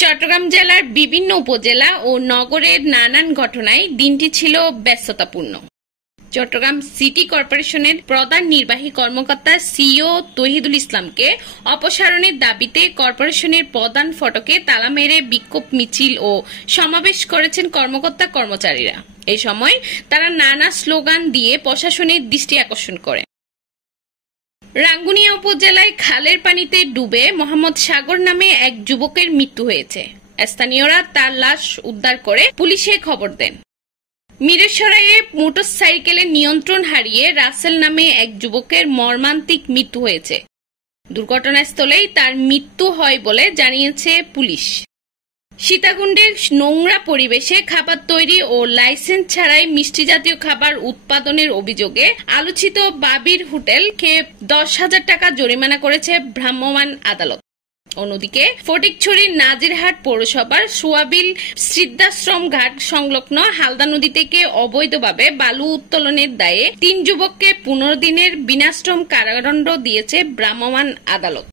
চট্টগ্রাম জেলার বিভিন্ন উপজেলা ও নগরের নানান ঘটনায় দিনটি ছিল ব্যস্ততাপূর্ণ। চট্টগ্রাম সিটি কর্পোরেশনের প্রধান নির্বাহী কর্মকর্তা সিইও তৌহিদুল ইসলামকে অপসারণের দাবিতে কর্পোরেশনের প্রধান ফটকে তালা মেরে বিক্ষোভ মিছিল ও সমাবেশ করেছেন কর্মকর্তা কর্মচারীরা। এই সময় তারা নানা স্লোগান দিয়ে প্রশাসনের দৃষ্টি আকর্ষণ করে। রাঙ্গুনিয়া উপজেলায় খালের পানিতে ডুবে মোহাম্মদ সাগর নামে এক যুবকের মৃত্যু হয়েছে। স্থানীয়রা তার লাশ উদ্ধার করে পুলিশে খবর দেন। মিরসরাইয়ে মোটরসাইকেলের নিয়ন্ত্রণ হারিয়ে রাসেল নামে এক যুবকের মর্মান্তিক মৃত্যু হয়েছে। দুর্ঘটনাস্থলেই তার মৃত্যু হয় বলে জানিয়েছে পুলিশ। সীতাকুণ্ডের নোংরা পরিবেশে খাবার তৈরি ও লাইসেন্স ছাড়াই মিষ্টি জাতীয় খাবার উৎপাদনের অভিযোগে আলোচিত বাবির হোটেলকে 10,000 টাকা জরিমানা করেছে ভ্রাম্যমাণ আদালত। অন্যদিকে ফটিকছড়ির নাজিরহাট পৌরসভার সোয়াবিল বৃদ্ধাশ্রম ঘাট সংলগ্ন হালদা নদী থেকে অবৈধভাবে বালু উত্তোলনের দায়ে 3 যুবককে 15 দিনের বিনাশ্রম কারাদণ্ড দিয়েছে ভ্রাম্যমাণ আদালত।